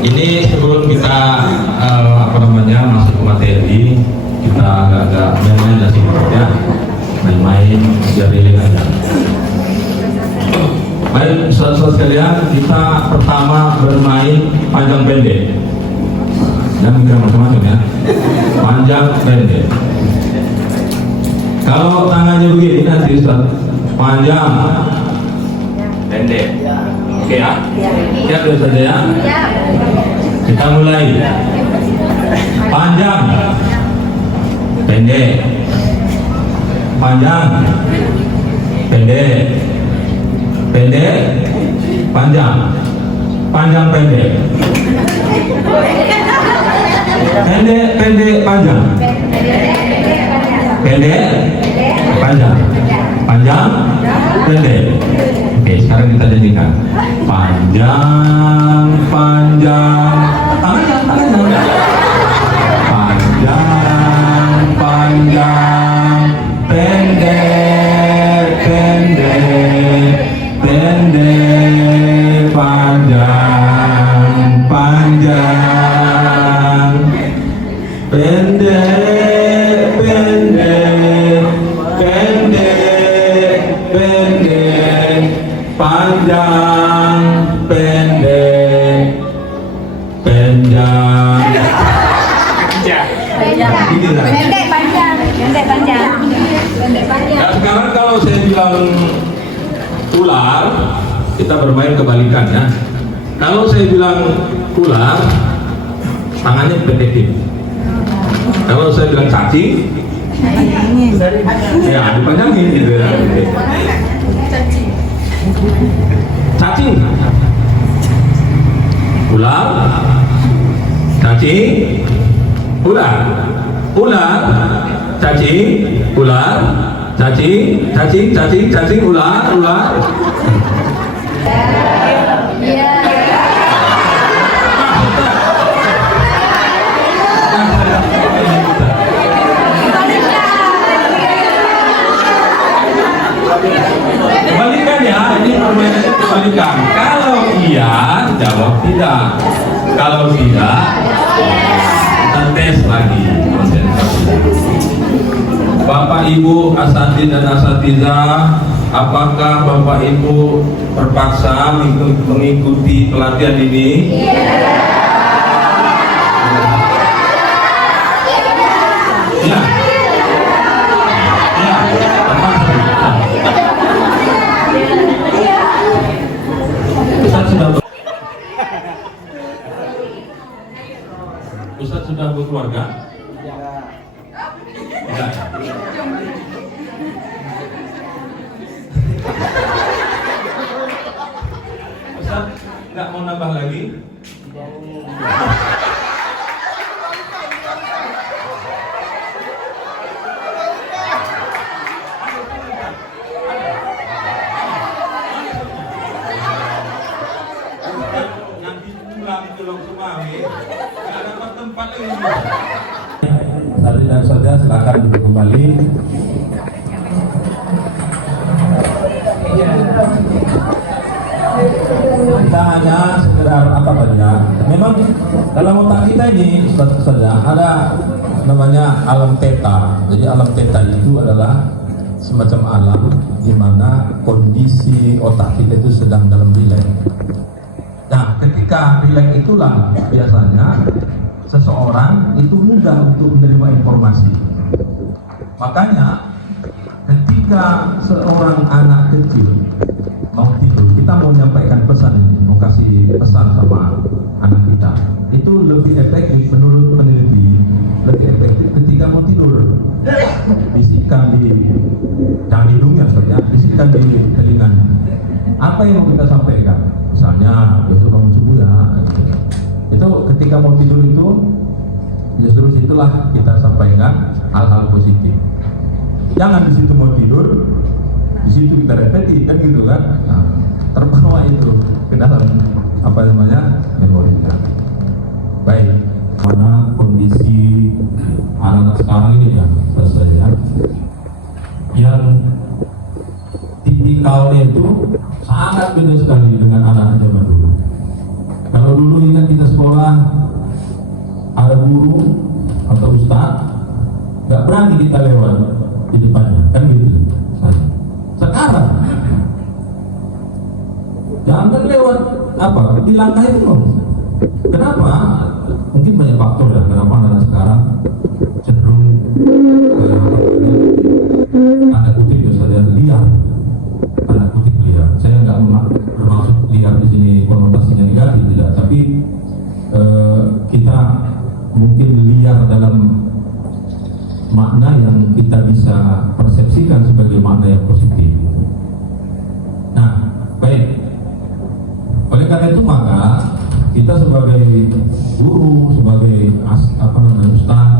Ini sebelum kita masuk ke materi, kita agak main-main lah sedikit ya, main-main biar rileks aja. Baik, saudara sekalian, kita pertama bermain panjang pendek. Jangan mikir macam-macam ya. Panjang pendek. Kalau tangannya begini nanti Ustaz, panjang pendek. Oke ya? Siap dulu saja ya. Kita mulai. Panjang pendek. Panjang pendek. Pendek panjang. Panjang pendek. Pendek pendek panjang. Pendek panjang. Panjang pendek. Oke, sekarang kita jadikan panjang panjang. Tangannya. Panjang panjang. Pendek pendek. Pendek panjang panjang. Pendek pendek. Pendek pendek. Panjang pendek. Panjang. Pendek panjang. Pendek panjang. Pendek panjang. Nah, sekarang kalau saya bilang ular, kita bermain kebalikan ya. Kalau saya bilang ular, tangannya pendekin. Kalau saya bilang cacing, ya dipanjangin gitu ya. Cacing, ular, cacing, ular, ular, cacing, ular, cacing, cacing, cacing, cacing, ular, ular. Kebalikan ya, ini permainan kebalikan. Kalau iya, jawab tidak. Kalau tidak, kita tes lagi. Bapak Ibu asatidz dan asatizah, apakah Bapak Ibu terpaksa mengikuti pelatihan ini? Ya. Ustaz sudah berkeluarga? Tidak. Ustaz nggak mau nambah lagi? Nanti pulang ke Lok Sumawi, nggak dapat tempat lagi. Tadi dan saja silakan duduk kembali. Kita hanya sekedar apa saja. Memang dalam otak kita ini saja ada namanya alam theta. Jadi alam theta itu adalah semacam alam di mana kondisi otak kita itu sedang dalam rileks. Nah, ketika rileks itulah biasanya seseorang itu mudah untuk menerima informasi. Makanya ketika seorang anak kecil mau tidur, kita mau menyampaikan pesan ini, mau kasih pesan sama anak kita, itu lebih efektif menurut peneliti, lebih efektif ketika mau tidur. Bisikan di jangan di hidungnya saja, bisikan di telinganya. Apa yang mau kita sampaikan? Misalnya, besok bangun subuh ya. Itu ketika mau tidur itu, justru situlah kita sampaikan hal-hal positif. Jangan di situ mau tidur, di situ kita repeti kan gitu kan. Nah, terbawa itu ke dalam apa namanya memori kita. Baik, mana kondisi anak sekarang ini ya, saya yang tipikalnya itu sangat beda berbeda sekali dengan anak zaman dulu. Kalau dulu ingat kita sekolah, ada guru atau ustaz, nggak berani kita lewat di depannya, kan gitu. Sekarang jangan lewat di langkah itu. Kenapa? Mungkin banyak faktor ya. Kenapa anak sekarang cenderung tanda kutip misalnya liar. Tanda kutip liar. Saya nggak bermaksud liar di sini konotasinya negatif tidak, tapi kita mungkin liar dalam makna yang kita bisa persepsikan sebagai makna yang positif. Nah, baik. Oleh karena itu maka kita sebagai guru, sebagai ustaz,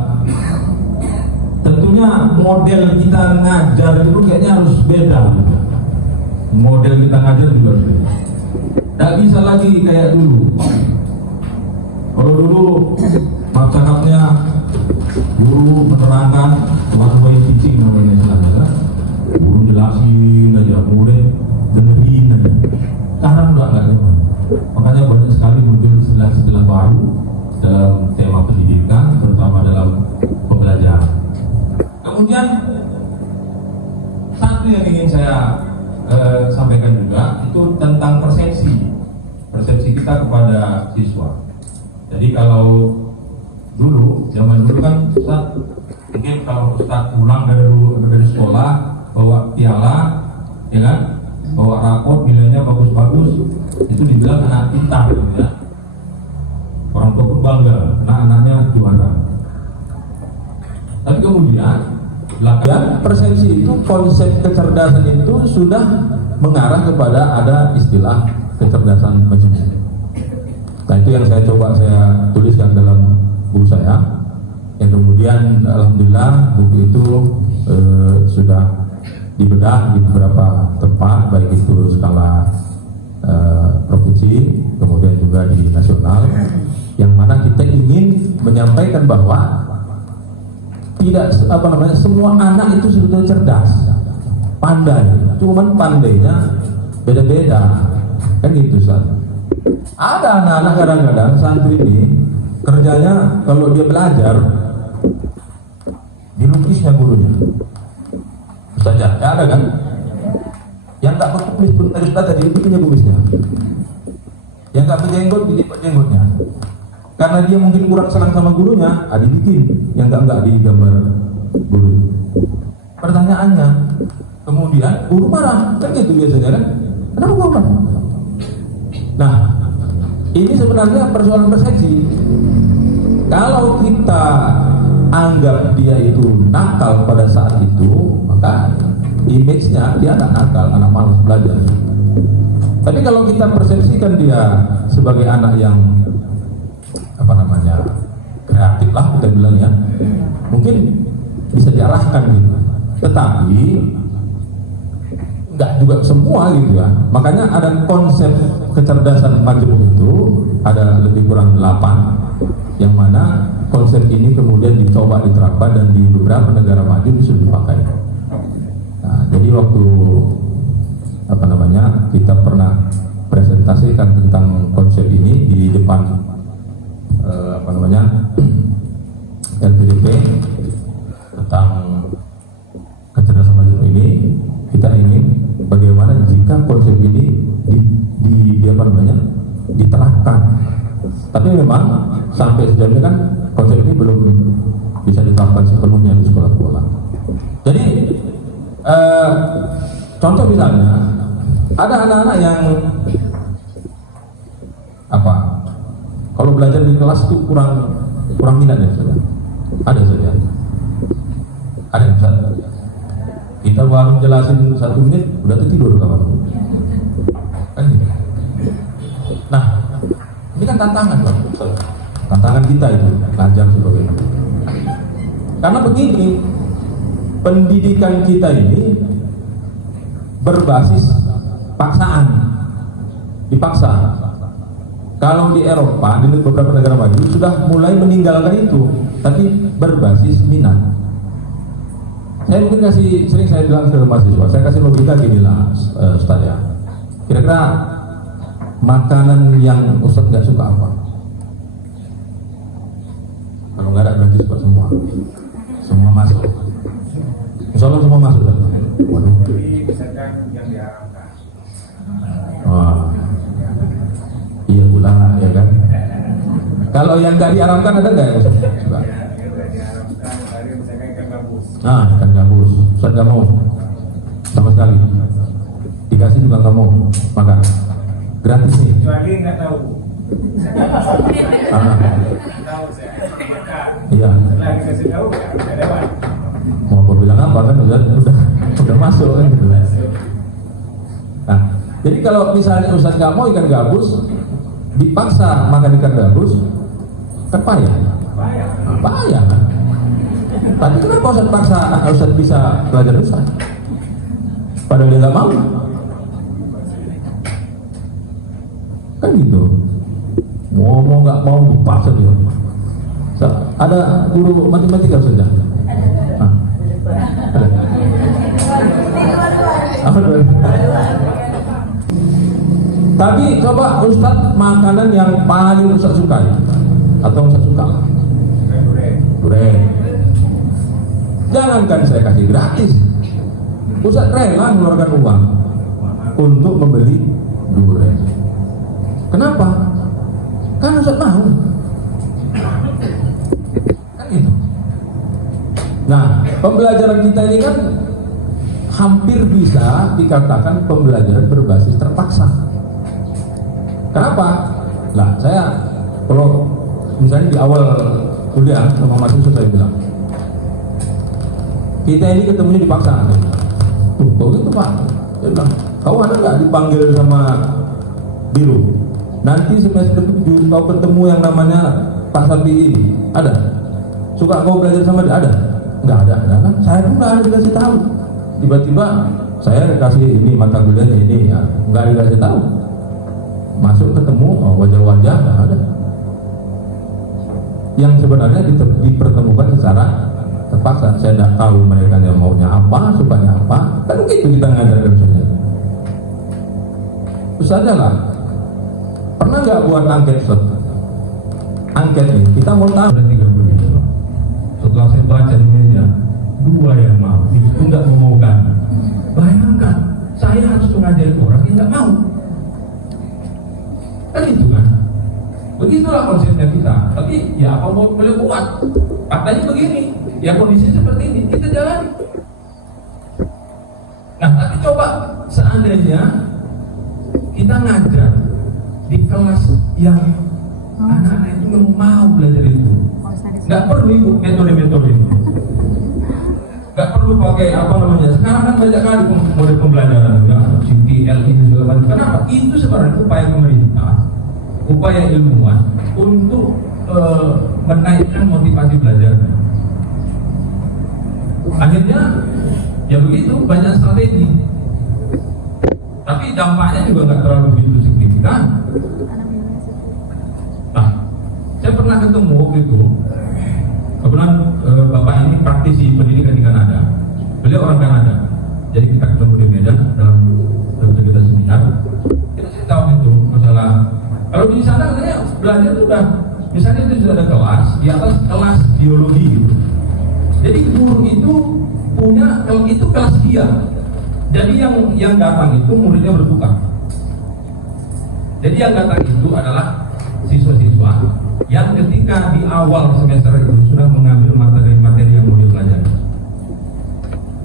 tentunya model kita ngajar itu kayaknya harus beda. Model kita ngajar juga harus beda. Tidak bisa lagi kayak dulu. Kalau dulu cakapnya guru menerangkan one way teaching namanya istilahnya kan, guru jelasin aja, murid dengerin aja. Sekarang udah nggak zaman. Makanya banyak sekali muncul istilah-istilah baru dalam tema pendidikan, terutama dalam pembelajaran. Kemudian satu yang ingin saya sampaikan juga itu tentang persepsi kita kepada siswa. Jadi kalau zaman dulu kan Ustaz, mungkin kalau Ustaz pulang dari sekolah bawa piala, ya kan, bawa rapot nilainya bagus-bagus, itu dibilang anak pintar, ya. Orang tua pun bangga, anak-anaknya juara. Tapi kemudian persepsi itu, konsep kecerdasan itu sudah mengarah kepada ada istilah kecerdasan majemuk. Nah itu yang saya tuliskan dalam buku saya, yang kemudian alhamdulillah buku itu sudah dibedah di beberapa tempat, baik itu skala provinsi, kemudian juga di nasional, yang mana kita ingin menyampaikan bahwa tidak semua anak itu sebetulnya cerdas, pandai, cuman pandainya beda-beda, kan gitu Ustaz. Ada anak-anak kadang-kadang santri ini kerjanya kalau dia belajar dilukisnya gurunya saja, ya ada kan? Yang tak berkumis pun tadi Ustaz dibikinnya kumisnya, yang tak berjenggot dibuat jenggotnya, karena dia mungkin kurang senang sama gurunya, dibikin yang enggak digambar guru. Pertanyaannya, kemudian guru marah, kan gitu biasanya kan? Kenapa guru marah? Nah, ini sebenarnya persoalan persepsi. Kalau kita anggap dia itu nakal pada saat itu, maka image-nya dia anak nakal, anak malas belajar. Tapi kalau kita persepsikan dia sebagai anak yang kreatif lah kita bilang ya, mungkin bisa diarahkan gitu. Tetapi nggak juga semua gitu ya. Makanya ada konsep kecerdasan majemuk itu ada lebih kurang 8, yang mana konsep ini kemudian dicoba diterapkan dan di beberapa negara maju bisa dipakai. Nah, jadi waktu kita pernah presentasikan tentang konsep ini di depan LPDP tentang kecerdasan majemuk ini, kita ingin bagaimana jika konsep ini diterapkan. Tapi memang sampai sejauh ini kan konsep ini belum bisa diterapkan sepenuhnya di sekolah-sekolah. Jadi contoh misalnya ada anak-anak yang kalau belajar di kelas itu kurang minat ya saja. Ada saja. Ada yang kita baru jelasin 1 menit udah tidur kawan. Kan gitu. Nah, ini kan tantangan Pak. Tantangan kita itu ngajar sebagai guru. Karena begini, pendidikan kita ini berbasis paksaan, dipaksa. Kalau di Eropa, di beberapa negara maju sudah mulai meninggalkan itu, tapi berbasis minat. Saya mungkin sering saya bilang ke mahasiswa, saya kasih logika gini lah, Ustaz ya. Kira-kira makanan yang Ustaz nggak suka apa? Kalau nggak ada berarti suka semua. Semua masuk. Insya Allah semua masuk. Waduh. Misalkan yang diharamkan. Wah. Iya pula ya kan. Kalau yang nggak diharamkan ada nggak yang Ustaz suka? Diharamkan dari misalkan ikan gabus. Nah, ikan gabus. Ustaz nggak mau sama sekali. Dikasih juga nggak mau makan. Gratis nih. Kecuali nggak tahu. Ah, Tahu saya. Maka iya. setelah dikasih tahu nggak dapat. Mau aku bilang apa kan udah masuk kan gitu. Nah, jadi kalau misalnya Ustaz nggak mau ikan gabus, dipaksa makan ikan gabus, kan payah. Payah kan? Tapi kenapa Ustaz paksa Ustaz bisa belajar Ustaz? Padahal dia nggak mau. Kan gitu. Mau nggak mau dipaksa dia. Ada guru matematika saja. Tapi coba Ustadz makanan yang paling Ustadz sukai atau Ustadz suka? Durian. Jangankan saya kasih gratis, Ustadz rela mengeluarkan uang untuk membeli durian. Kenapa? Kan Ustadz mau. Kan itu. Nah, pembelajaran kita ini kan hampir bisa dikatakan pembelajaran berbasis terpaksa. Kenapa? Lah, saya kalau misalnya di awal kuliah sama mahasiswa saya bilang, kita ini ketemunya dipaksa. Kok gitu Pak? Saya bilang, kau ada nggak dipanggil sama biru? Nanti semester 7 kau ketemu yang namanya Pak Sapi ini, ada? Suka kau belajar sama dia? Ada? Nggak ada kan? Saya pun nggak ada dikasih tahu. Tiba-tiba saya dikasih ini mata kuliahnya ini, ya nggak dikasih tahu. Masuk ketemu wajah-wajah nggak ada. Yang sebenarnya dipertemukan secara terpaksa. Saya tidak tahu mereka yang maunya apa, sukanya apa. Kan begitu kita ngajarkan saja. Terus aja lah. Pernah nggak buat angket Ustaz? Angket nih, kita mau tahu ada 3 menit. Setelah saya baca di meja, 2 yang mau, itu nggak memaukan. Bayangkan, saya harus mengajari orang yang nggak mau. Kan itu kan? Begitulah konsepnya kita. Tapi ya apa mau boleh buat? Faktanya begini, ya kondisi seperti ini, kita jalani. Nah, tapi coba seandainya kita ngajar di kelas yang anak-anak itu yang mau belajar itu, nggak perlu ikut metode-metode ini, nggak perlu pakai apa namanya. Sekarang kan banyak kali model pembelajaran, ya, CPL ini segala macam. Kenapa? Itu sebenarnya upaya pemerintah, upaya ilmuwan untuk menaikkan motivasi belajar. Akhirnya ya begitu, banyak strategi. Tapi dampaknya juga nggak terlalu begitu signifikan. Nah, saya pernah ketemu waktu itu, kebetulan bapak ini praktisi pendidikan di Kanada. Beliau orang Kanada, jadi kita ketemu di Medan dalam kegiatan seminar. Kita cerita itu masalah. Kalau di sana katanya belajar itu udah, misalnya itu sudah ada kelas di atas kelas biologi gitu. Jadi guru itu punya, kalau itu kelas dia. Jadi yang datang itu muridnya bertukar. Jadi yang datang itu adalah siswa-siswa yang ketika di awal semester itu sudah mengambil materi-materi yang mau dipelajari.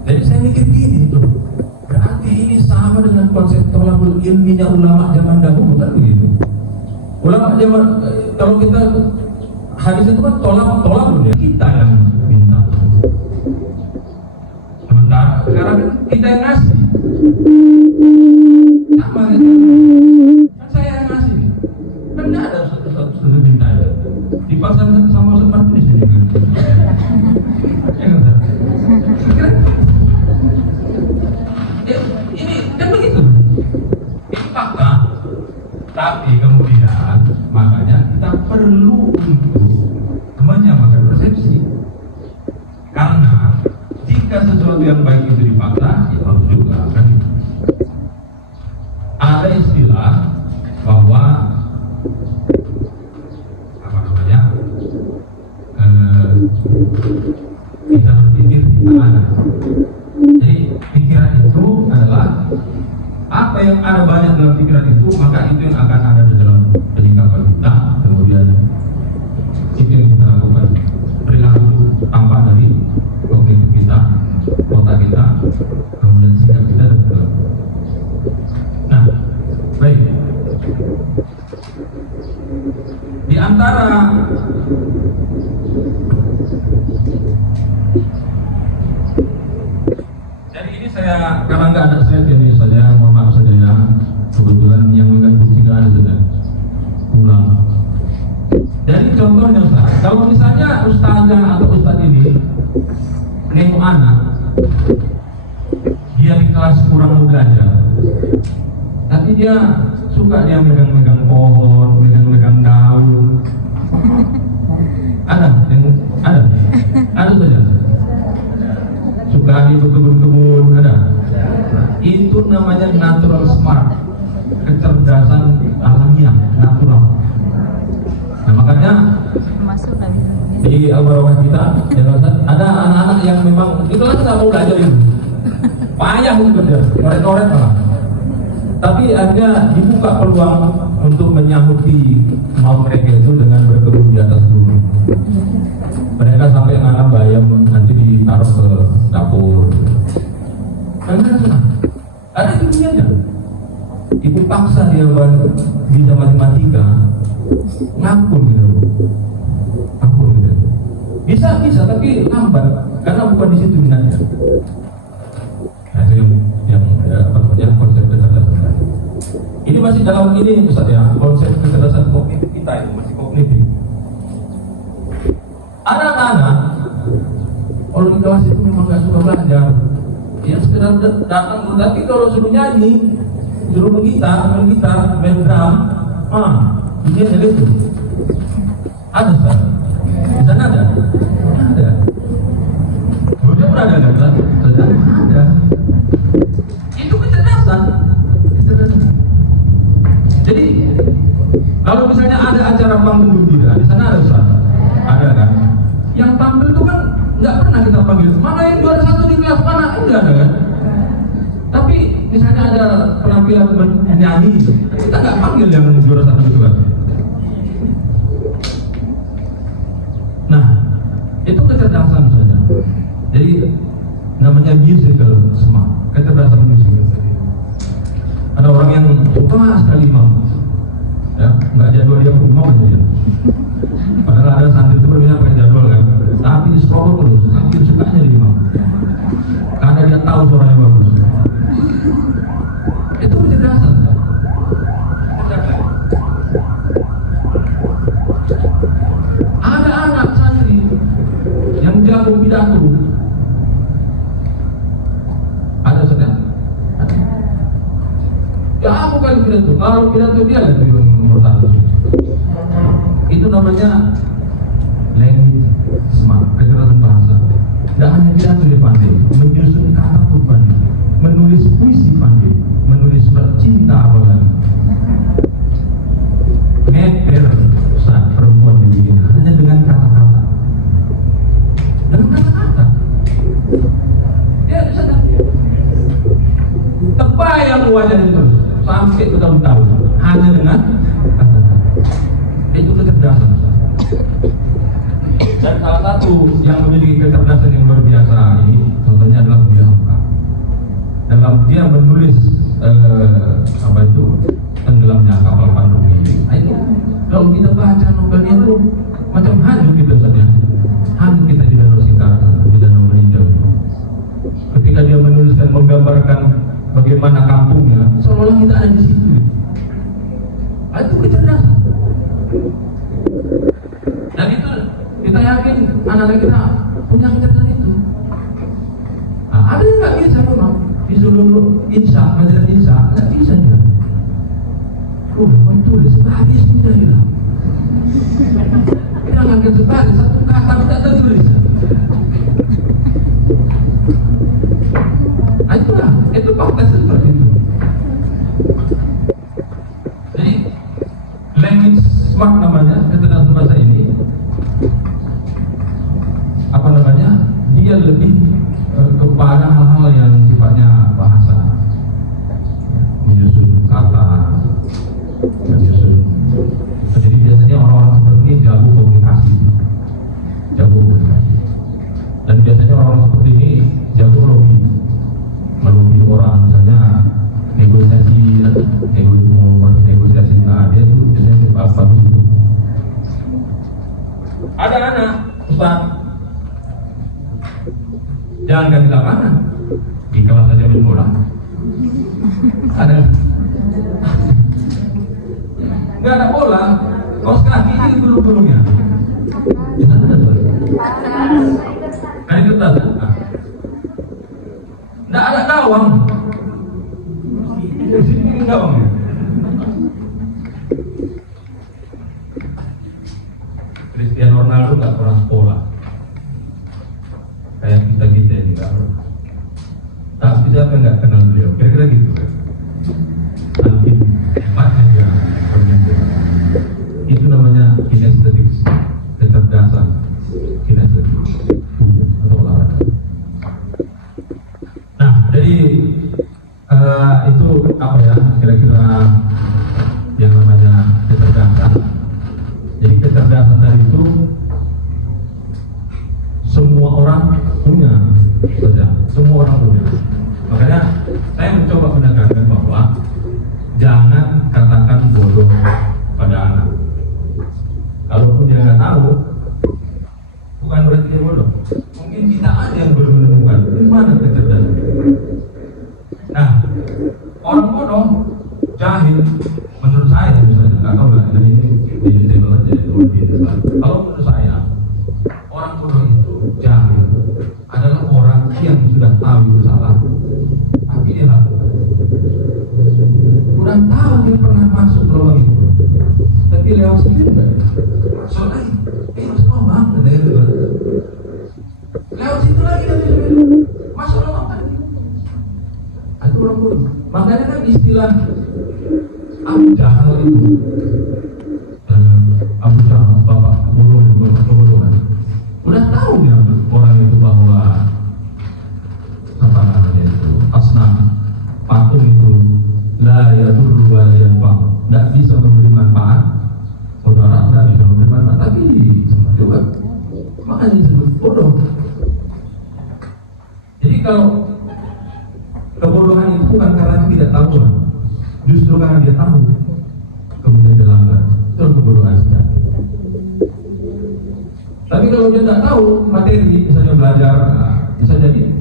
Jadi saya mikir gini tuh, berarti ini sama dengan konsep tolabul ilminya ulama zaman dahulu kan begitu. Ulama zaman, kalau kita hadis itu kan tolabul ya, kita yang minta. Sementara sekarang kita yang ngasih. Sama gitu. Kan saya yang ngasih. Kan tidak ada satu minta. Dipaksa sama seperti di sini kan. Ya kan? Ya, ini kan begitu. Ini fakta. Tapi kemudian makanya kita perlu untuk menyamakan persepsi. Karena jika sesuatu yang baik itu dipaksa, ya harus juga kan. Ada istilah bahwa yang ada banyak dalam pikiran itu, maka itu yang akan ada di dalam peningkatan kita. Kemudian itu yang kita lakukan. Perilaku tampak dari kognitif kita, otak kita, kemudian sikap kita dan perilaku. Nah, baik. Di antara jadi ini saya karena nggak ada slide jadi saja mohon maaf saja ya, kebetulan yang menggantung tidak ada saja ulang. Jadi contohnya Ustaz, kalau misalnya ustazah atau ustaz ini nengok anak dia di kelas kurang mau belajar, tapi dia suka dia megang-megang pohon, megang-megang daun. Ada saja. Suka dia berkebun-kebun, ada. Itu namanya natural smart, kecerdasan alamiah, natural. Nah makanya di al-barawah kita, ada anak-anak yang memang itu kan nggak mau belajar itu, payah untuk belajar, ngoret-ngoret malah. Tapi akhirnya dibuka peluang untuk menyanggupi mau mereka itu dengan berkebun di atas gunung. Mereka sampai nanam bayam nanti ditaruh ke dapur. Karena senang. Ada ilmunya. Ibu paksa dia bisa matematika, ngapun gitu. Ngapun gitu. Bisa tapi lambat karena bukan di situ minatnya. Nah, itu yang konsep kecerdasan. Ini masih dalam ini Ustaz ya, konsep kecerdasan kognitif kita itu masih kognitif. Ada anak-anak kalau di kelas itu memang gak suka belajar, ya sekedar datang, tapi kalau suruh nyanyi, suruh main gitar, main drum, ini ada itu. Ada Ustaz? Di sana ada? Ada. Kemudian pernah ada nggak? Ada. Itu kecerdasan. Jadi kalau misalnya ada acara panggung gembira, di sana ada Ustaz? Ada kan? Yang tampil itu kan nggak pernah kita panggil. Mana yang juara satu di kelas mana? Enggak ada kan? Tapi misalnya ada penampilan menyanyi, kita nggak panggil yang juara satu itu kan? Nah, itu kecerdasan saja. Jadi namanya musical smart, kecerdasan musical. Ada orang yang suka sekali mau, ya nggak jadwal dia pun mau aja ya. Padahal ada santri itu berbeda pakai jadwal kan, tapi di scroll terus, tapi sukanya jadi mau. Karena dia tahu suaranya bagus. Itu kecerdasan. Ada anak santri yang jago pidato. Ada saudara? Ya aku kali pidato. Kalau pidato dia lah itu nomor satu. Itu namanya language smart, kecerdasan bahasa. Tidak hanya pidato dia pandai, menyusun kata pun pandai, menulis puisi pandai, menulis surat cinta apalagi. Ngeper saat perempuan dibikin hanya dengan kata-kata. Dengan kata-kata. Ya sadar. Terbayang wajah itu sampai bertahun-tahun hanya dengan kata-kata. Itu kecerdasan. Dan salah satu yang memiliki kecerdasan yang luar biasa ini contohnya adalah Bianca. Dalam dia menulis tenggelamnya kapal Pandu ini. Itu kalau kita baca novelnya itu macam hanyut kita saja. Hanyut kita di Danau Singkatan, di Danau Meninjau. Ketika dia menuliskan menggambarkan bagaimana kampungnya, seolah kita ada di situ. Itu kecerdasan. Dan itu kita yakin anak-anak kita punya kecerdasan itu. Nah, ada yang nggak bisa memang disuruh insya, majalah insya, nggak bisa juga. Tulis habis tidak ya. Jangan kecepatan satu kata tidak tertulis. Nah, itulah, itu fakta seperti itu. Jadi language smart namanya, kecerdasan bahasa ini. Apa namanya? Dia lebih kepada hal-hal yang sifatnya bahasa, menyusun Jadi biasanya orang-orang seperti ini jago komunikasi, dan biasanya orang seperti ini jago melobi orang, misalnya negosiasi nah dia tuh biasanya bagus itu. Ada anak Ustaz, jangan ganti lapangan di kelas saja main bola. Ada nggak ada bola, kaos kaki ini gulung-gulungnya. Itu ada tuh. Kayak kertas, nggak ada gawang. Di sini gawangnya. Cristiano Ronaldo nggak pernah sekolah. Kayak kita ini nggak pernah. Tapi siapa nggak kenal beliau? Kira-kira gitu. Nanti hebatnya dia bermain bola. Itu namanya kinestetik, kecerdasan kinestetik atau olahraga. Nah, jadi itu apa ya? Kira-kira yang namanya kecerdasan. Jadi kecerdasan dari itu semua orang punya saja, semua orang punya. Makanya saya mencoba menekankan bahwa jangan katakan bodoh pada anak. Kalaupun dia nggak tahu, bukan berarti dia bodoh. Mungkin kita aja yang belum menemukan di mana kecerdasan. Nah, orang bodoh, jahil, menurut saya misalnya, nggak tahu nggak ini table aja kalau menurut saya orang bodoh itu jahil adalah orang yang sudah tahu itu salah tapi dia lakukan. Kurang tahu dia pernah masuk ke lubang itu tapi lewat sendiri enggak ya? Soalnya masuk lubang lewat situ lagi masuk lubang tadi. Itu orang bodoh. Makanya kan istilah Abu Jahal itu Abu Jahal, bapak bodoh-bodohan. Udah tahu dia orang itu bahwa apa namanya itu asnam patung itu la yadurru wa la yanfa', tidak bisa memberi manfaat, saudara tidak bisa memberi manfaat, tapi sama juga. Makanya disebut bodoh. Jadi kalau kebodohan itu bukan karena tidak tahu, justru karena dia tahu kemudian dia langgar. Itu kebodohan sejati. Tapi kalau dia tidak tahu materi, misalnya belajar, bisa jadi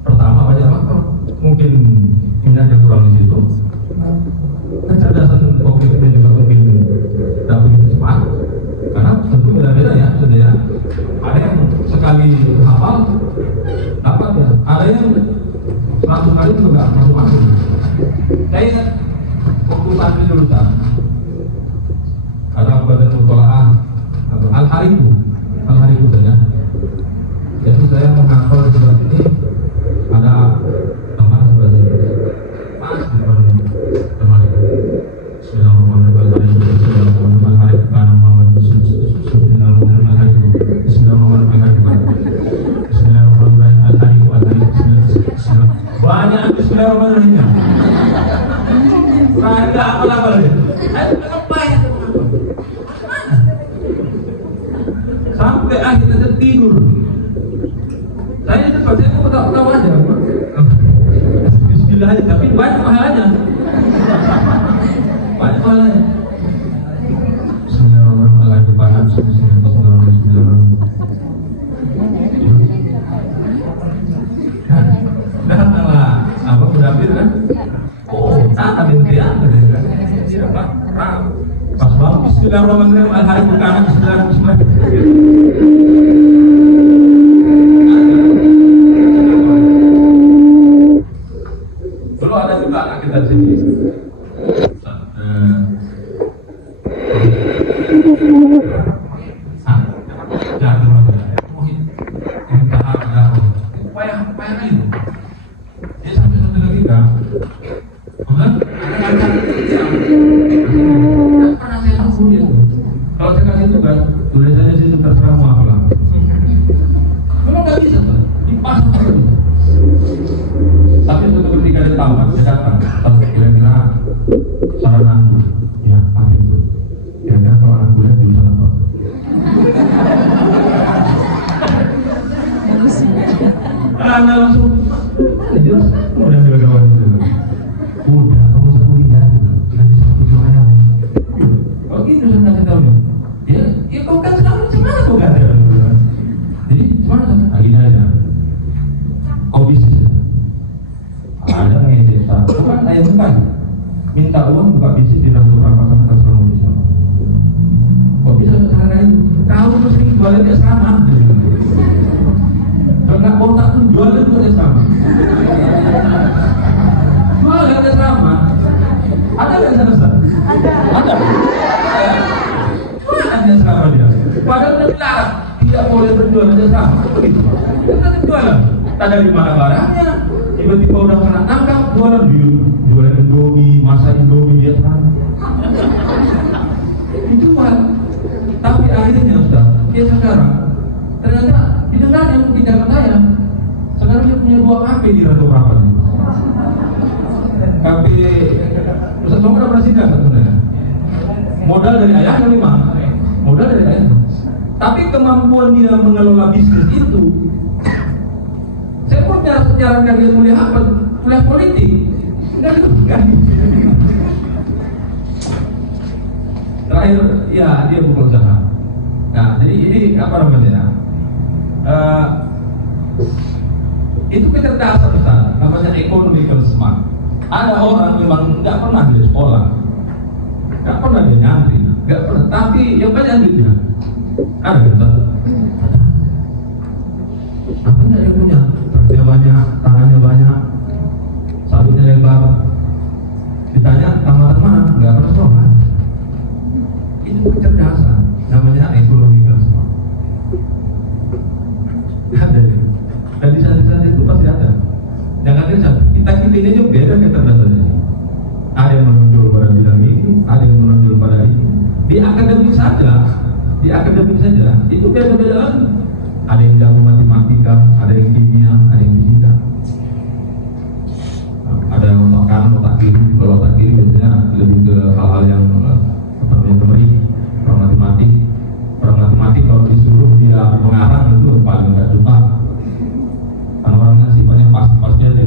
pertama banyak faktor, mungkin minatnya kurang di situ, kecerdasan kognitifnya juga mungkin tidak begitu cepat, karena tentu beda-beda ya, saudara. Ada yang sekali hafal dapat ya, ada yang 100 kali juga nggak masuk. Saya ingat waktu santri jurusan ada badan mutolaah Al-Hariku saja. Jadi saya menghafal di sebelah ini ada teman sebelah sini. Mas di depan teman itu. Bismillahirrahmanirrahim. Banyak bismillahirrahmanirrahim. Tidak apa-apa lagi. Sampai akhirnya tidur. Saya cepat, saya mau tahu aja. Bismillah aja, tapi banyak pahalanya. Banyak pahalanya. Bismillahirrahmanirrahim. Datanglah apa mudafir kan? Oh, tak ada yang kan? Siapa? Pas banget Bismillahirrahmanirrahim. Al-Hari bukan Bismillahirrahmanirrahim. Dulu ada juga anak kita di sini. Kalau saya kasih tugas, tulisannya sih terserah mau apa lah. Memang nggak bisa tuh, dipasang terus. Tapi suatu ketika dia tamat, dia datang. Lalu kira-kira saran aku, ya apa itu? Kira-kira kalau anak kuliah jurusan apa? Anak langsung, jelas, udah kawan itu. Udah, kamu usah kuliah, nanti sampai jualan. Oh gitu saya kasih tahu ya. Ya kau kan sekarang gimana kau kata? Jadi gimana? Gini aja. Kau bisnis. Ada ngejek tak? Bukan ayam bukan. Minta uang buka bisnis di Ratu Prapakan atas nama Indonesia. Kok bisa sekarang itu? Kau tuh sering jualan dia sama. Karena otak tuh jualan juga dia sama. Jualan dia sama. Ada nggak sana sana? Ada. Jualan dia sama dia. Padahal dia dilarang tidak boleh berjualan dia sama. Begitu. Kita jualan. Tak dari mana barangnya. Tiba-tiba udah kena tangkap jualan dia. Jualan Indomie, masa Indomie dia sama. Itu kan. Tapi akhirnya Ustaz, dia sekarang ternyata didengar yang bicara saya. Sekarang dia punya 2 kafe di Ratu Prapan. Kafe Ustaz Somad udah pernah singgah sebenarnya. Modal dari ayahnya memang. Modal dari ayahnya. Tapi kemampuan dia mengelola bisnis itu, saya pun nyarankan dia kuliah apa? Kuliah politik. Enggak juga. Terakhir, ya dia buka usaha. Nah, jadi ini apa namanya? Itu kecerdasan Ustaz, namanya economical smart. Ada orang memang nggak pernah di sekolah, nggak pernah dia nyantri, nggak pernah. Tapi yang banyak duitnya, ada Ustaz. Apa nggak yang punya? Kerja banyak, tangannya banyak, sabutnya lebar. Ditanya tamatan mana? Nggak pernah sekolah. Itu kecerdasan, namanya economical smart. Ada ya. Dan di sana itu pasti ada. Jangan risau, kita ini juga beda kecerdasannya. Ada yang menonjol pada bidang ini, ada yang menonjol pada ini. Di akademik saja, itu beda-beda lagi. Ada yang jago matematika, ada yang kimia, ada yang fisika. Ada yang otak kanan, otak kiri. Kalau otak kiri biasanya lebih ke hal-hal yang teori, orang matematik. Orang matematik kalau disuruh dia mengarang itu paling nggak suka. Kan orangnya sifatnya pasti aja.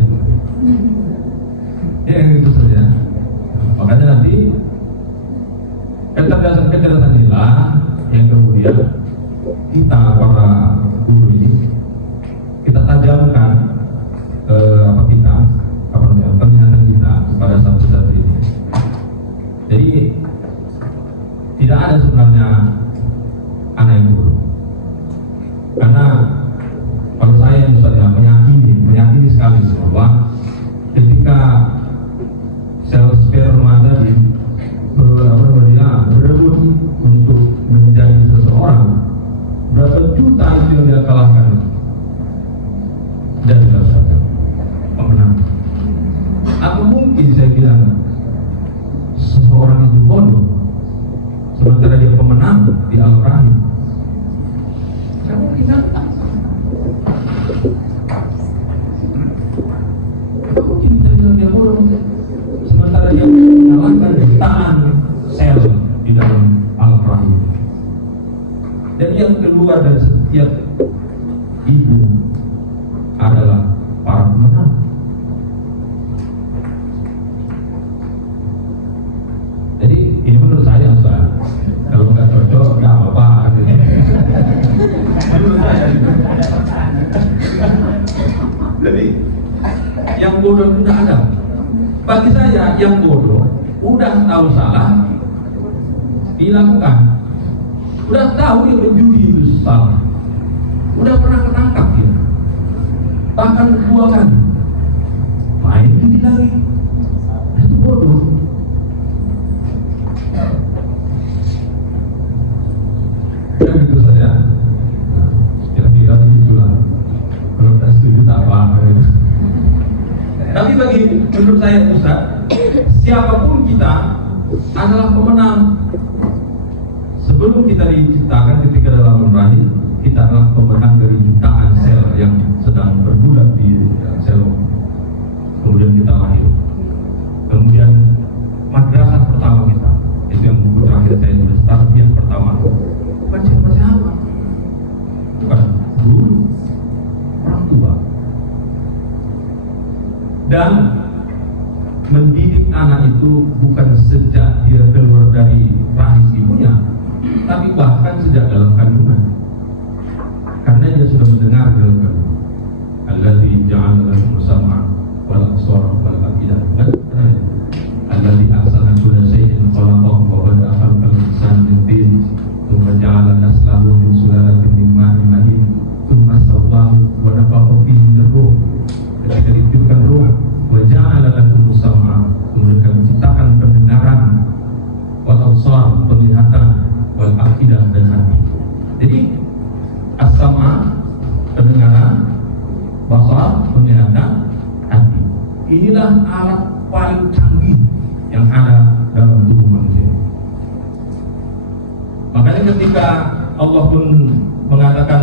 Ya yang itu saja. Makanya nanti kecerdasan inilah yang kemudian kita para guru ini kita tajamkan penglihatan kita pada satu ini. Jadi tidak ada sebenarnya anak yang buruk. Karena kalau saya misalnya meyakini sekali bahwa ketika sel sperma tadi berebut untuk menjadi seseorang, berapa juta itu yang dia kalahkan dan tidak sadar pemenang. Apa mungkin saya bilang seseorang itu bodoh sementara dia pemenang di Al-Rahim? Kamu tidak. Mungkin dia bodoh sementara dia mengalahkan jutaan sel di dalam Al-Rahim. Dan yang keluar dari setiap ibu adalah para pemenang. Jadi ini menurut saya Ustaz. Kalau nggak cocok nggak apa-apa. Menurut saya. Jadi yang bodoh tidak ada. Bagi saya yang bodoh udah tahu salah dilakukan. Udah tahu dia berjudi itu salah. Udah pernah ketangkap dia. Bahkan 2 kali. Main judi lagi. Itu bodoh. Ya gitu saja. Kira-kira begitulah. Kalau tak setuju tak apa. Tapi bagi menurut saya Ustaz, siapapun kita adalah pemenang. Sebelum kita diciptakan ketika dalam rahim, kita adalah pemenang dari jutaan sel yang sedang bergulat di sel. Kemudian kita lahir. Kemudian madrasah Dan mendidik anak itu bukan sejak dia keluar dari rahim ibunya, tapi bahkan sejak dalam kandungan. Karena dia sudah mendengar dalam kandungan. Alladzi ja'ala lakum sam'a wal absara wal afidah. Alladzi ahsana kulla shay'in khalaqahu wa bada'a khalqal insani min tin, thumma ja'ala naslahu min sulalatin min ma'in mahin, thumma sawwahu wa nafakha fihi min ruh. Ketika ditiupkan ruh, wa ja'ala lakum sam'a, kemudian kami ciptakan pendengaran, wal absar, penglihatan, wal afidah, dan hati. Jadi as-sam'a, pendengaran, basar, penglihatan, hati. Inilah alat paling canggih yang ada dalam tubuh manusia. Makanya ketika Allah pun mengatakan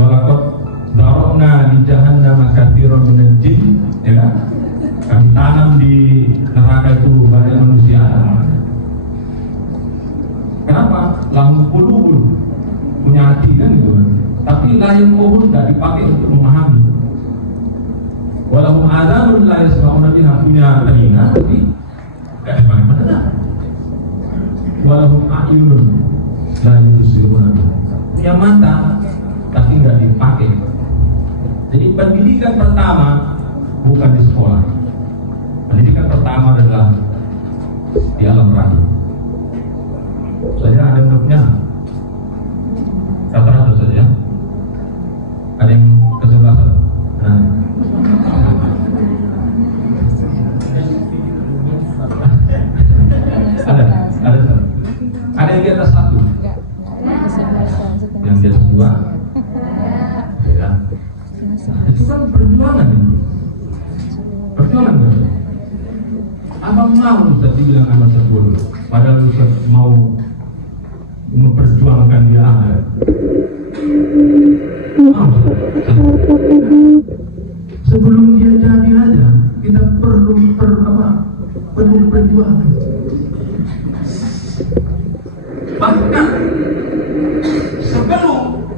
walaqad darabna li jahannam katsiran minal jin, ya kan? Kami tanam di neraka itu banyak manusia. Kenapa? Lahum qulubun, punya hati kan gitu kan. Tapi layak kohun tidak dipakai untuk memahami. Walahum adzanun la yasma'una biha, punya telinga tapi tidak dipakai mendengar. Walahum a'yunun la yubsiruna biha, punya mata tapi tidak dipakai. Jadi pendidikan pertama bukan di sekolah. Pendidikan pertama adalah di alam rahim. Saya ada yang punya rata-rata saja. Ada yang kesebelasan. Nah. Ada yang di atas satu, yang di atas dua, ya. Itu kan perjuangan ini. Perjuangan kan? Abang mau Ustaz dibilang anak terbodoh, padahal Ustaz mau memperjuangkan dia ada. Sebelum dia jadi aja kita perlu berjuang. Bahkan sebelum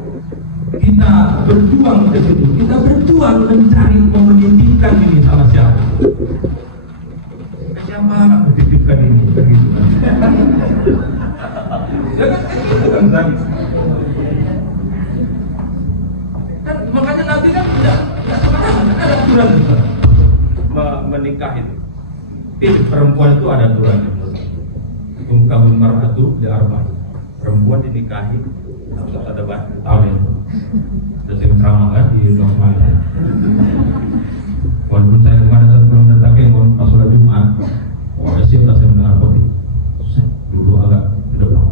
kita berjuang ke situ, kita berjuang mencari menitipkan ini sama siapa. Siapa anak menitipkan ini begitu kan? Ya kan itu kan tadi. Kan makanya nanti kan tidak sembarangan, ada aturan juga menikah itu. Perempuan itu ada aturannya. Tumkahul mar'atu li arba'in. Perempuan dinikahi harus ada tahu ya. Dan saya ceramah kan di Lokman. Walaupun saya kemarin satu bulan datang ke pas sholat Jumat, siap lah saya mendengar kopi. Dulu agak ke depan.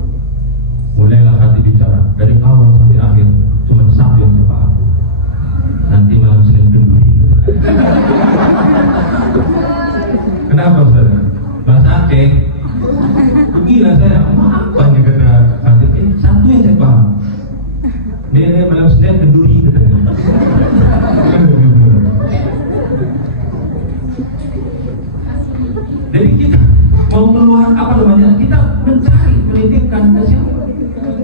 Mulailah hati bicara dari awal sampai akhir, cuma satu yang saya paham. Nanti malam Senin kenduri. Kenapa saudara? Bahasa Aceh. Gila saya, banyak kata hati ini satu yang saya paham. Dia malam Senin kenduri katanya. Jadi kita mau keluar apa namanya? Kita mencari menitipkan ke siapa?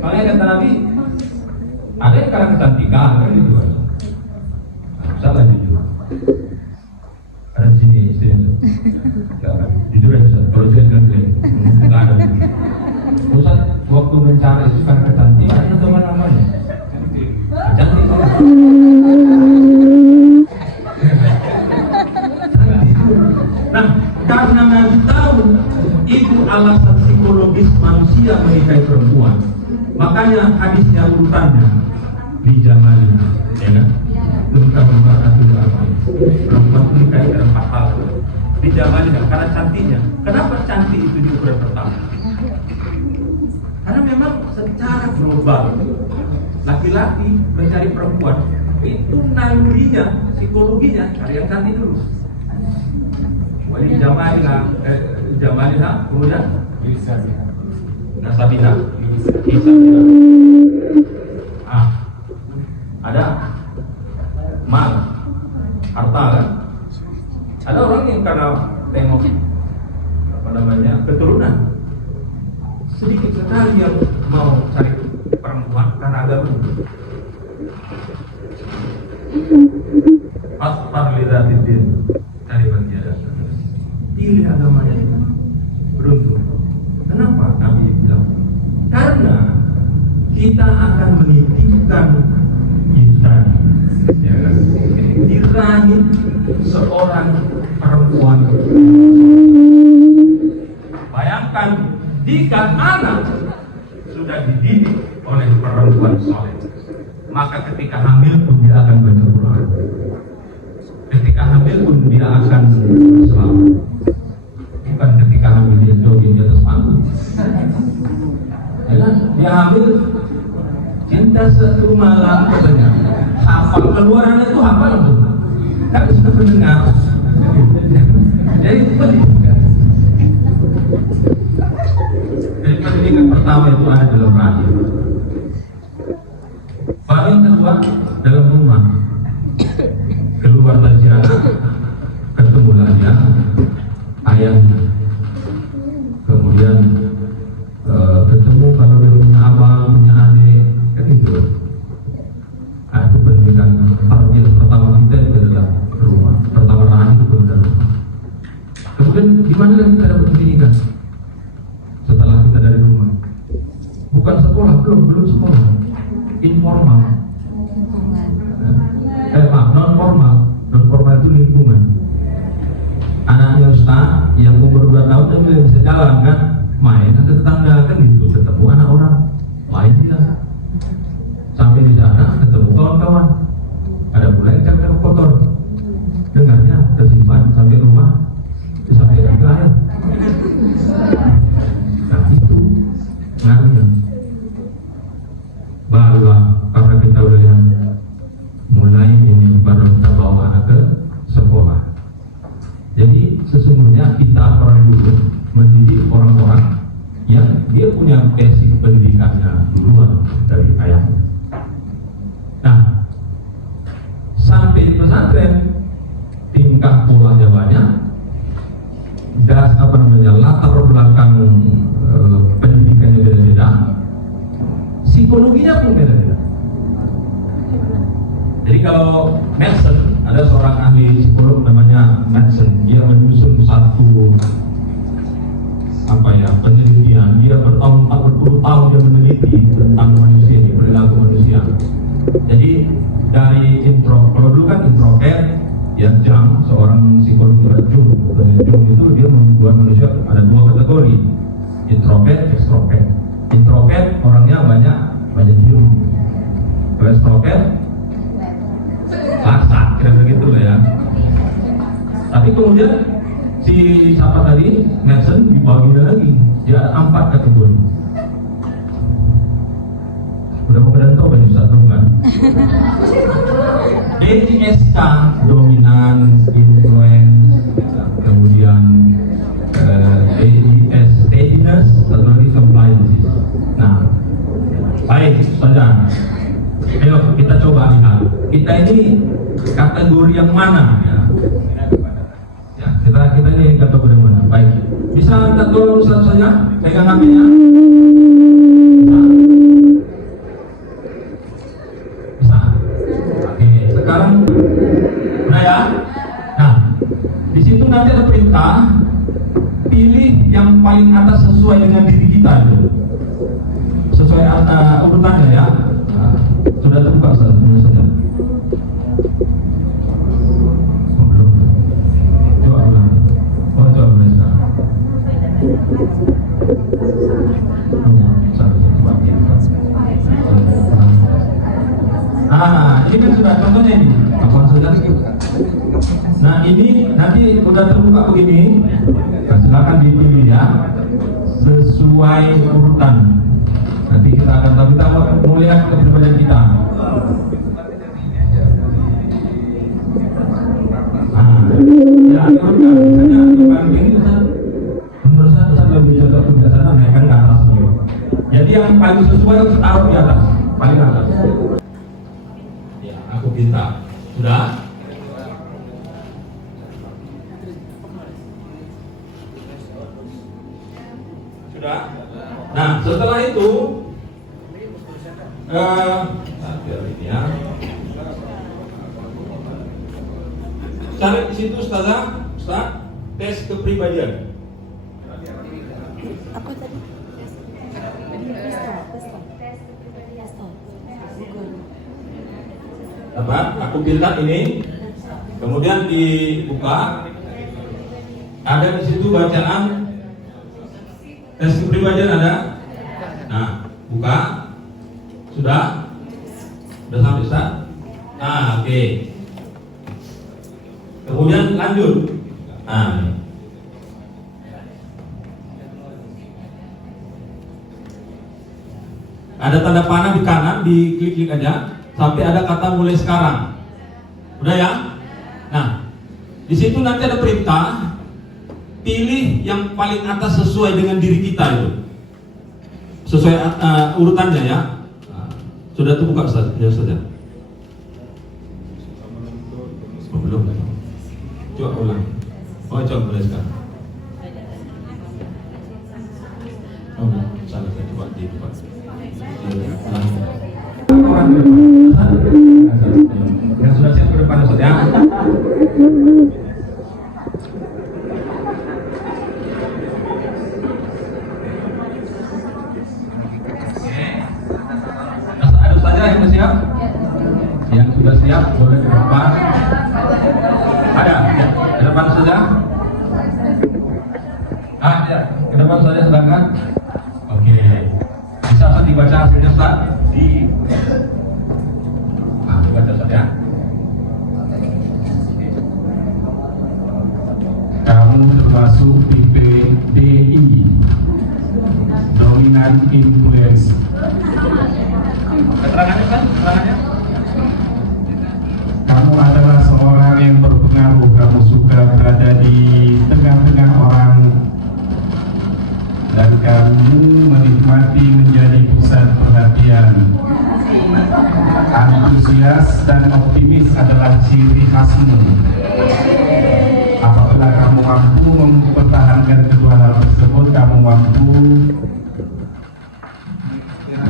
Makanya kata Nabi, ada yang karena kecantikan kan gitu kan. Salah jujur. Ada di sini istrinya. Enggak kan? Jujur aja. Kalau saya bilang enggak ada. Ustaz, waktu mencari itu karena kecantikan atau mana-mana? Cantik. Nah, karena Nabi tahu itu alasan psikologis manusia menikahi perempuan, makanya hadisnya urutannya di zamannya, ya kan? Tentang perempuan menikahi dalam 4 hal. Di zamannya karena cantiknya. Kenapa cantik itu di ukuran pertama? Karena memang secara global laki-laki mencari perempuan itu nalurinya, psikologinya cari yang cantik dulu. Wali Jamalina, kemudian Nasabina, ada mal, harta kan? Ada orang yang karena tengok keturunan, sedikit sekali yang mau cari perempuan karena agama. Fasfar lidzatid cari bagian. Pilih agama yang beruntung. Kenapa Nabi bilang? Karena kita akan menitipkan kita, ya kan? Di rahim seorang perempuan. Bayangkan jika anak sudah dididik oleh perempuan soleh, maka ketika hamil pun dia akan baca Quran. Ketika hamil pun dia akan selamat. Bukan ketika hamil dia jogging di atas panggung. Ya, dia hamil cinta satu malam katanya. Hafal keluaran itu hafal tuh. Kan sudah mendengar. Jadi itu pendidikan. Jadi pendidikan pertama itu ada dalam rahim. Baru yang kedua dalam rumah. Keluar dari anak, ketemu lagi ayahnya. Kemudian ketemu kalau dia punya abang, punya adik, kan itu. Itu pendidikan. Target pertama kita itu adalah rumah. Pertama rahim itu adalah rumah. Kemudian di mana kita dapat pendidikan? Setelah kita dari rumah. Bukan sekolah, belum sekolah. Informal. Non formal itu lingkungan. Anaknya Ustaz yang umur 2 tahun dan tidak bisa jalan kan, main ke tetangga kan gitu, ketemu anak orang lain juga. Sampai di sana ketemu kawan-kawan, ada pula yang cakap kotor, dengarnya tersimpan sampai rumah disampaikan ke ayah. Nah itu ngaruhnya. Barulah karena kita udah lihat mulai ini baru kita bawa anak ke sekolah. Jadi sesungguhnya kita orang dulu mendidik orang-orang yang dia punya basic pendidikannya duluan dari ayahnya. Nah, sampai di pesantren tingkah polanya banyak, latar belakang pendidikannya beda-beda, psikologinya pun beda-beda. Jadi kalau Madsen, ada seorang ahli psikolog namanya Madsen, dia menyusun satu penelitian, dia berpuluh tahun dia meneliti tentang manusia ini, perilaku manusia. Jadi dari kalau dulu kan introvert, ya Jung, seorang psikolog Jung itu dia membuat manusia ada 2 kategori, introvert, extrovert. Introvert orangnya banyak diem, kalau extrovert laksa, kira begitu lah ya. Tapi kemudian si siapa tadi Madsen dibagi lagi, dia ada 4 kategori. Udah mau pada tahu kan Ustaz kan? DISK dominan, influence, kemudian AIS steadiness, satu lagi compliance. Nah, baik saja. Ayo kita coba lihat. Kita ini kategori yang mana ya? Ya, kita ini kategori yang mana? Baik. Bisa minta tolong Ustaz saja pegang HP-nya. Bisa. Oke, sekarang nah ya. Nah, di situ nanti ada perintah pilih yang paling atas sesuai dengan diri kita itu. Sesuai urutannya ya. Nah, sudah terbuka saja. Coba ulang sekarang. Ini kan sudah contohnya ini. Nah ini nanti sudah terbuka begini. Nah, silakan dipilih ya sesuai urutan. Nanti kita akan tahu, kita mau lihat kepribadian kita. Ya, misalnya bukan ini menurut saya lebih cocok ke sana, naikkan ke atas dulu. Jadi yang paling sesuai harus taruh di atas, paling atas. Ya, aku minta. Sudah? Sudah? Nah, setelah itu ini ya. cari di situ Ustazah, Ustaz, tes kepribadian. Apa tadi? Apa? Aku pilih ini. Kemudian dibuka. Ada di situ bacaan tes kepribadian ada. Nah, buka. Sudah? Sudah sampai Ustaz? Nah, oke. Kemudian lanjut. Nah, ada tanda panah di kanan, diklik-klik aja sampai ada kata mulai sekarang. Udah ya? Nah, di situ nanti ada perintah, pilih yang paling atas sesuai dengan diri kita itu. Sesuai urutannya ya. Nah, sudah terbuka Ustaz? Ya Ustaz ya. Oh, belum. Coba ulang. Oh, coba mulai sekarang. Oh, salah saya coba dibuka. Yang sudah siap ke depan Ustaz ya. Ada saja yang sudah siap? Yang sudah siap boleh ke depan. Ada? Ya. Ke depan saja. Ya. Ke depan saja silakan. Oke. Bisa Ustaz dibaca hasilnya Ustaz? Dibaca Ustaz ya. Kamu termasuk tipe DI, dominant influence. Keterangannya kan? Keterangannya? Kamu adalah seorang yang berpengaruh. Kamu suka berada di tengah-tengah orang dan kamu menikmati menjadi pusat perhatian. Antusias dan optimis adalah ciri khasmu. Apabila kamu mampu mempertahankan kedua hal tersebut, kamu mampu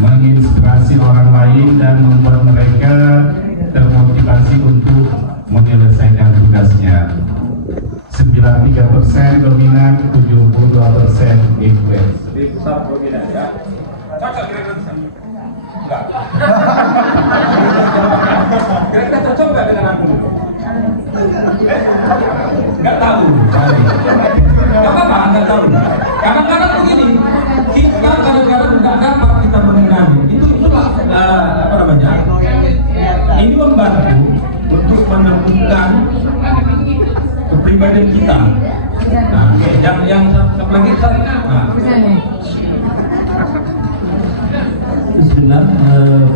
menginspirasi orang lain dan membuat mereka termotivasi untuk menyelesaikan tugasnya. 93% dominan, 72% influence. Jadi pusat dominan ya. Cocok kira-kira enggak? Kira-kira cocok enggak dengan aku? Nggak tahu. Nggak apa-apa, nggak tahu. Kadang-kadang begini, kita kadang-kadang nggak dapat kita mengenali. Itulah apa namanya? Ini membantu untuk menemukan kepribadian kita. Nah, yang satu lagi Bismillah,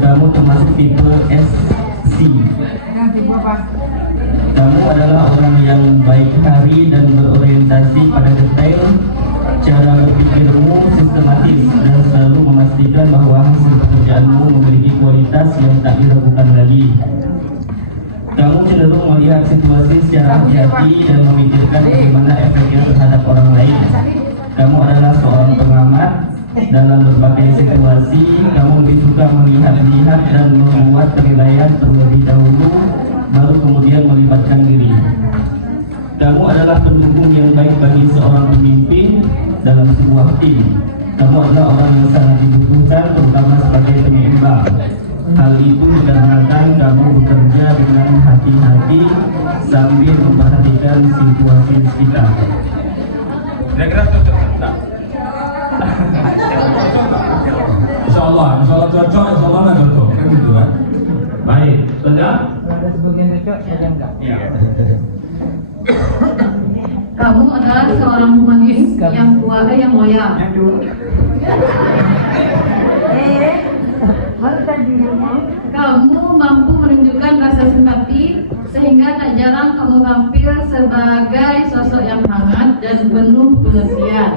kamu termasuk tipe SC. Kamu adalah orang yang baik hari dan berorientasi pada detail. Cara berpikirmu sistematis dan selalu memastikan bahwa hasil pekerjaanmu memiliki kualitas yang tak diragukan lagi. Kamu cenderung melihat situasi secara hati-hati dan memikirkan bagaimana efeknya terhadap orang lain. Kamu adalah seorang pengamat. Dalam berbagai situasi, kamu lebih suka melihat-lihat dan membuat penilaian terlebih dahulu, baru kemudian melibatkan diri. Kamu adalah pendukung yang baik bagi seorang pemimpin dalam sebuah tim. Kamu adalah orang yang sangat dibutuhkan, terutama sebagai penyeimbang. Hal itu dikarenakan kamu bekerja dengan hati-hati sambil memperhatikan situasi sekitar. kira-kira cocok tak? Insya Allah cocok, insya Allah nggak cocok, kan gitu kan? Baik, sudah? Ada sebagian cocok, sebagian enggak. Iya. Kamu adalah seorang humanis yang kuat, yang loyal. Kamu mampu menunjukkan rasa simpati sehingga tak jarang kamu tampil sebagai sosok yang hangat dan penuh pengertian.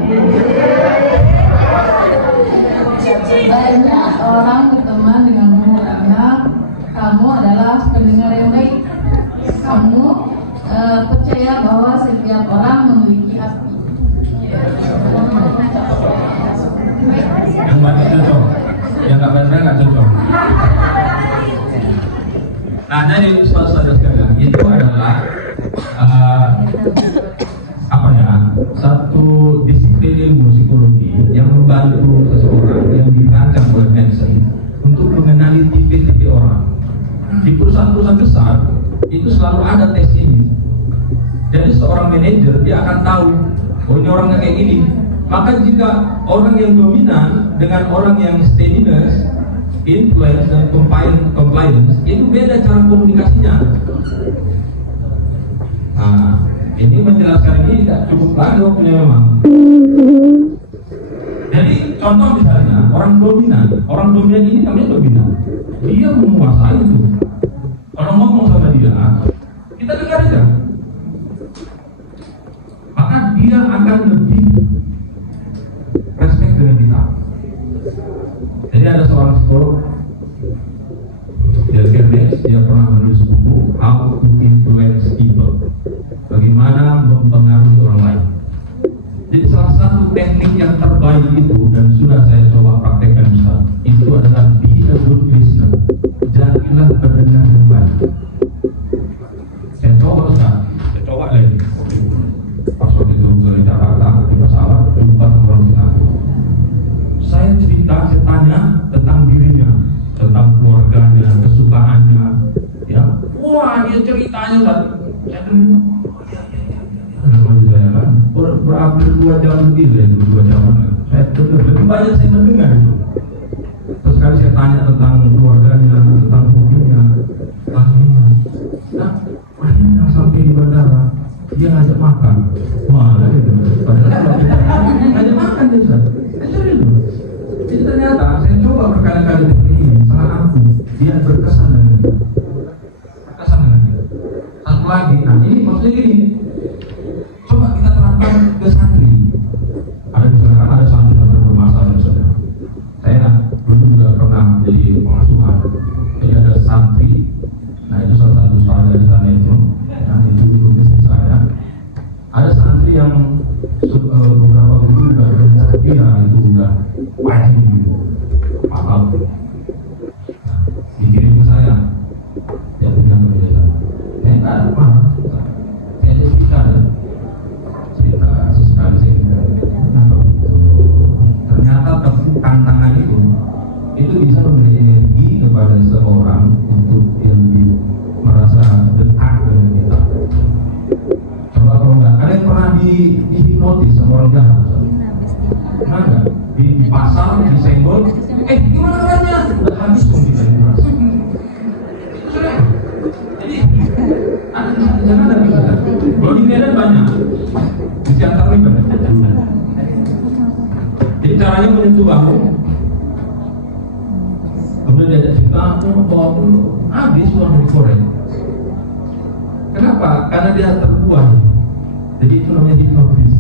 Banyak orang berteman denganmu karena kamu adalah pendengar yang baik. Kamu percaya bahwa setiap orang memiliki hati. Yang banyak cocok, yang nggak banyak nggak cocok. Nah, jadi saudara sekalian, itu adalah teknologi yang membantu seseorang yang dirancang oleh Manson untuk mengenali tipe-tipe orang. Di perusahaan-perusahaan besar itu selalu ada tes ini. Jadi seorang manajer dia akan tahu, oh ini orangnya kayak gini. Maka jika orang yang dominan dengan orang yang steadiness, influence dan compliance itu beda cara komunikasinya. Nah, ini menjelaskan ini tidak cukup lagi waktunya memang. Jadi contoh misalnya orang dominan ini namanya dominan. Dia menguasai itu. Kalau ngomong sama dia, kita dengar aja. Maka dia akan lebih respect dengan kita. Jadi ada seorang psikolog dari Cambridge, dia pernah menulis buku How to Influence People, bagaimana mempengaruhi orang lain. Jadi salah satu teknik yang terbaik itu dan sudah saya coba praktekkan Ustaz, itu adalah be a good listener. Jadilah pendengar yang baik. Saya coba Ustaz, saya coba lagi. Pas waktu itu dari Jakarta di pesawat jumpa orang Singapura. Saya cerita, saya tanya tentang dirinya, tentang keluarganya, kesukaannya, ya. Wah, dia ceritanya kan. Saya dengar. Saya kan berakhir 2 jam lebih lah itu 2 jam kan. Saya dengar, lebih banyak saya mendengar itu. Terus sekali saya tanya tentang keluarganya, tentang hobinya, akhirnya. Nah, akhirnya sampai di bandara dia ngajak makan. Mana gitu. Padahal kalau kita ngajak makan dia Ustaz. Serius. Jadi ternyata saya coba berkali-kali ini salah aku. Dia berkesan dengan dia. Satu lagi, nah ini maksudnya gini. Coba kita terapkan ke santri. Misalkan ada santri yang bermasalah misalnya. Saya dulu juga pernah jadi pengasuhan. Jadi ada santri. Nah itu salah satu saudara di sana itu. Yang itu bisnis saya. Ada santri yang beberapa guru juga setia itu udah wajib gitu. Mahal. Nah, dikirim ke saya. Ya dengan kebiasaan. Saya nggak ada marah. Saya ada cerita sesekali saya kenapa begitu. Ternyata tantangan itu bisa memberi energi kepada seorang untuk dia lebih merasa dekat dengan kita. Coba kalau nggak, ada yang pernah dihipnotis sama orang jahat? Pernah nggak? Di pasar, disenggol, gimana caranya? Udah habis dong kita ini. Jadi jangan ada bisa. Kalau di Medan banyak, di Siantar ini banyak. Jadi caranya menyentuh bahu, kemudian diajak cerita, bawa dulu, habis uang digoreng. Kenapa? Karena dia terbuai. Jadi itu namanya hipnotis.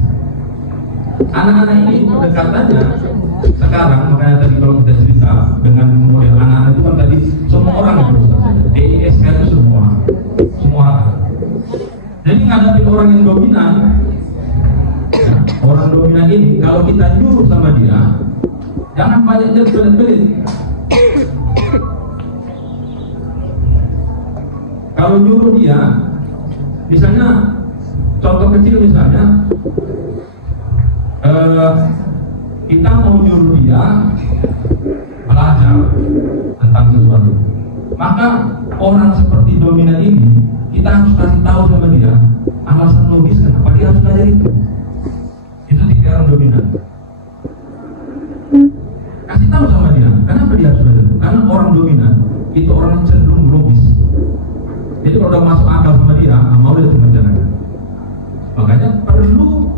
Anak-anak ini pendekatannya sekarang, makanya tadi kalau kita cerita dengan model anak-anak itu kan tadi semua orang itu, DISK itu semua orang. Jadi ngadapin orang yang dominan, ya, orang dominan ini kalau kita nyuruh sama dia, jangan banyak dia belit-belit. Kalau nyuruh dia, misalnya contoh kecil misalnya, kita mau nyuruh dia belajar tentang sesuatu, maka orang seperti dominan ini kita harus kasih tahu sama dia alasan logis kenapa dia harus belajar itu. Itu tipe orang dominan. Kasih tahu sama dia kenapa dia harus belajar itu. Karena orang dominan itu orang yang cenderung logis. Jadi kalau udah masuk akal sama dia, mau dia tuh menjalankan. Makanya perlu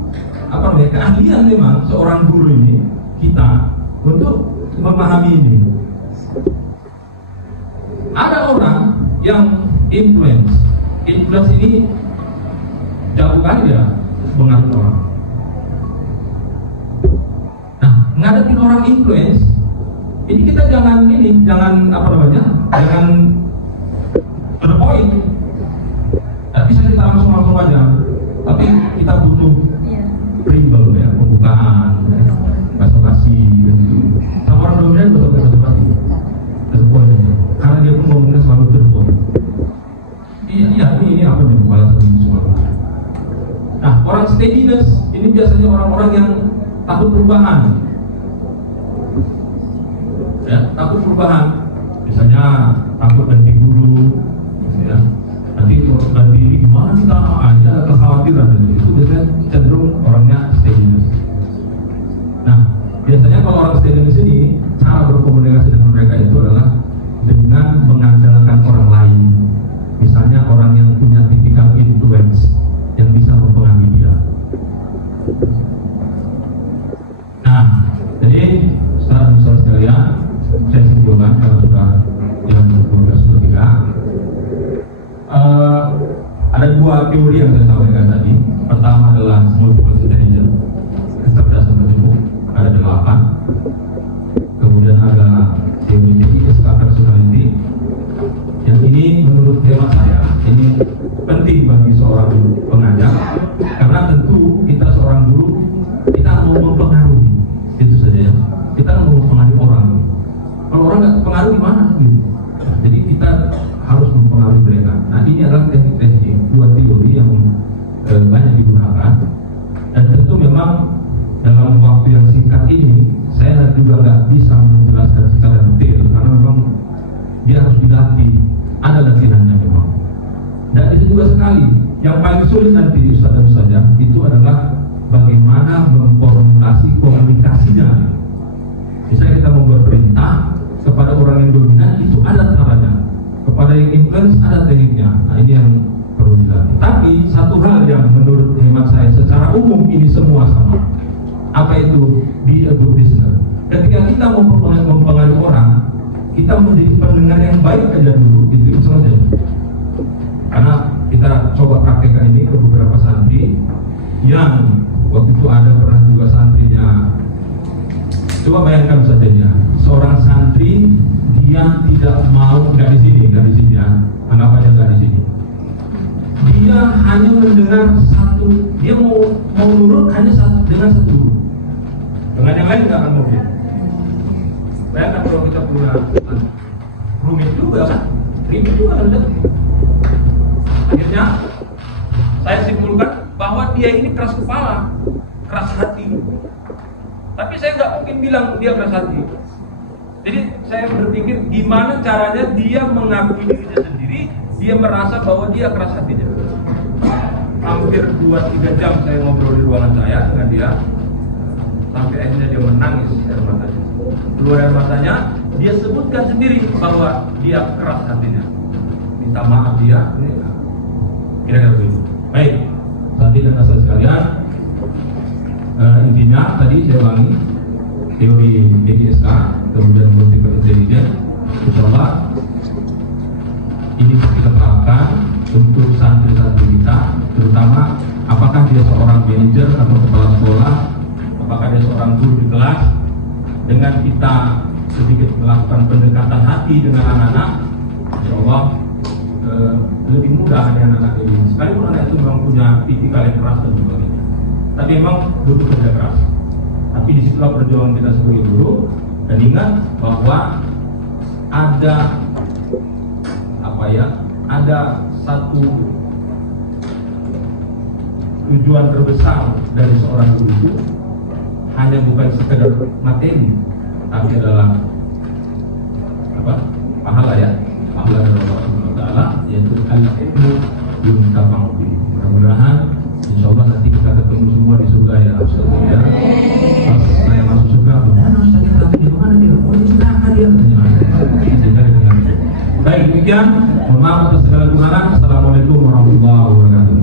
keahlian memang seorang guru ini kita untuk memahami ini. Ada orang yang influence ini jauh kali ya mengatur orang. Nah, ngadepin orang influence ini kita jangan to the point. Tidak bisa kita langsung aja, tapi kita butuh primbel ya, pembukaan, basa-basi gitu. Sama orang dominan betul basa-basi, terpoint aja. Karena dia pun ngomongnya selalu terpoint. Iya, ini apa nih balas semua. Nah, orang steadiness ini biasanya orang-orang yang takut perubahan. Ya, takut perubahan. Misalnya takut ganti guru, ya. Nanti gimana kita ada kekhawatiran itu biasanya cenderung orangnya stay di sini. Nah, biasanya kalau orang stay di sini, cara berkomunikasi dengan mereka itu adalah dengan mengandalkan orang lain. Misalnya orang yang punya tipikal influence yang bisa mempengaruhi dia. Nah, jadi saudara-saudara sekalian, saya simpulkan kalau sudah yang sudah tiga. Ada dua teori yang saya sampaikan tadi. Pertama adalah multiple intelligence, kecerdasan majemuk, ada 8. Kemudian ada teori TISK personality. Yang ini menurut hemat saya ini penting bagi seorang pengajar, karena tentu kita seorang guru kita mau mempengaruhi, itu saja ya. Kita mau mempengaruhi orang. Kalau orang nggak pengaruh gimana? Gitu. Jadi kita harus mempengaruhi mereka. Nah, ini adalah teknik-teknik dua teori yang banyak digunakan, dan tentu memang dalam waktu yang singkat ini saya juga nggak bisa menjelaskan secara detail karena memang dia harus dilatih, ada latihannya memang. Dan itu juga sekali yang paling sulit nanti Ustaz dan Ustazah itu adalah bagaimana memformulasi komunikasinya. Misalnya kita membuat perintah kepada orang yang dominan, itu ada caranya. Kepada yang influence ada tekniknya. Nah, ini yang perlu dilatih. Tapi satu hal yang menurut hemat saya secara umum ini semua sama. Apa itu? Be a good listener. Ketika kita mau mempengaruhi orang, kita menjadi pendengar yang baik aja dulu, itu saja. Karena kita coba praktekkan ini ke beberapa santri yang waktu itu ada pernah juga santrinya. Coba bayangkan saja, seorang santri dia tidak mau, nggak di sini ya, anggap aja nggak di sini. Dia hanya mendengar satu, dia mau nurut hanya dengan satu guru. Dengan yang lain nggak akan mau. Bayangkan kalau kita punya rumit juga kan, ribet juga kan. Akhirnya saya simpulkan bahwa dia ini keras kepala, keras hati. Tapi saya nggak mungkin bilang dia keras hati. Jadi saya berpikir gimana caranya dia mengakui dirinya sendiri, dia merasa bahwa dia keras hatinya. Hampir 2-3 jam saya ngobrol di ruangan saya dengan dia, sampai akhirnya dia menangis air matanya. Keluar air matanya, dia sebutkan sendiri bahwa dia keras hatinya. Minta maaf dia, kira-kira begitu. Baik, tadi dan asal sekalian, intinya tadi saya ulangi teori TISK, kemudian multiple intelligence. Insyaallah ini kita terapkan untuk santri-santri kita, terutama apakah dia seorang manajer atau kepala sekolah, apakah dia seorang guru di kelas. Dengan kita sedikit melakukan pendekatan hati dengan anak-anak, insyaallah lebih mudah anak-anak ini. Sekalipun anak itu memang punya tipikal yang keras dan sebagainya, tapi memang butuh kerja keras. Tapi disitulah perjuangan kita sebagai guru. Dan ingat bahwa ada ada satu tujuan terbesar dari seorang guru itu hanya bukan sekedar materi, tapi adalah pahala ya, pahala dari Allah Subhanahu wa taala, yaitu al-ilmu yuntafa'u bihi. Mudah-mudahan insyaallah nanti kita ketemu semua di surga ya Ustaz ya. Pas saya masuk surga, mana Ustaz kita di mana dia? Oh, di neraka dia. Baik, demikian. Mohon maaf atas segala kekurangan. Assalamualaikum warahmatullahi wabarakatuh.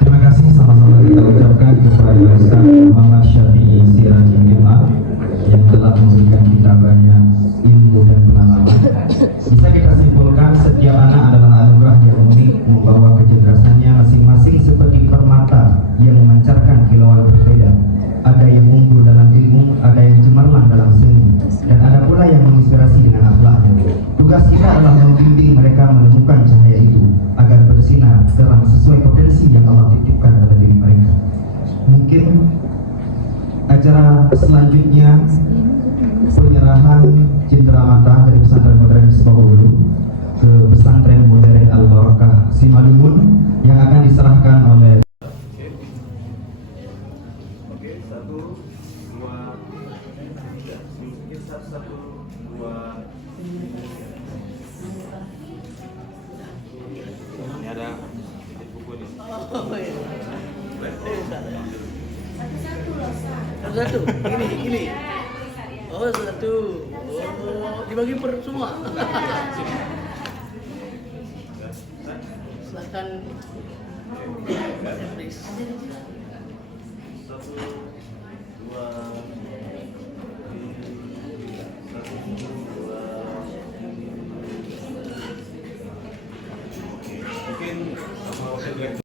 Terima kasih, sama-sama kita ucapkan kepada Ustaz Muhammad Syafi'i Sirajul Himam yang telah memberikan kita banyak ilmu dan pengalaman. Bisa kita simpulkan setiap anak adalah anugerah yang unik, membawa kecerdasannya masing-masing seperti permata yang memancarkan kilauan berbeda. Ada yang unggul dalam ilmu, ada yang cemerlang dalam seni, dan ada pula yang menginspirasi dengan akhlaknya. Tugas kita adalah membimbing mereka menemukan cahaya itu agar bersinar terang sesuai potensi yang Allah titipkan pada diri mereka. Mungkin acara selanjutnya penyerahan cenderamata Satu. Gini. Oh, satu. Oh, dibagi per semua. Silakan. Please. Mungkin